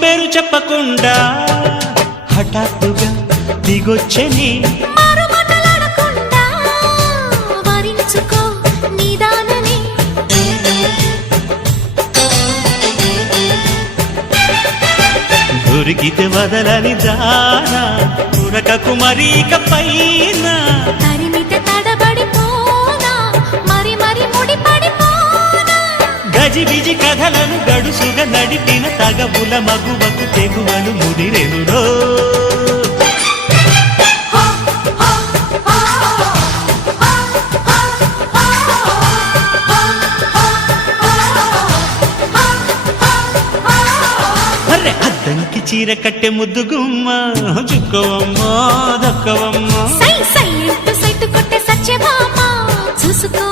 పేరు చెప్పకుండా హఠాత్తుగా దిగొచ్చని దొరికితే వదలని దానా ఉరకకు మరీక పైన తరిమితే తడబడిపోనా మరి మరి ముడిపడిపోనా గజిబిజి కథలను గడుసుగా నడిపిన తగబుల మగువకు తెగువలు ముదిరెనురో అద్దంకి చీర కట్టె ముద్దు గుమ్మ చుక్కవమ్మా దక్కవమ్మా సై సై కొట్టే సత్యభామ చూసుకో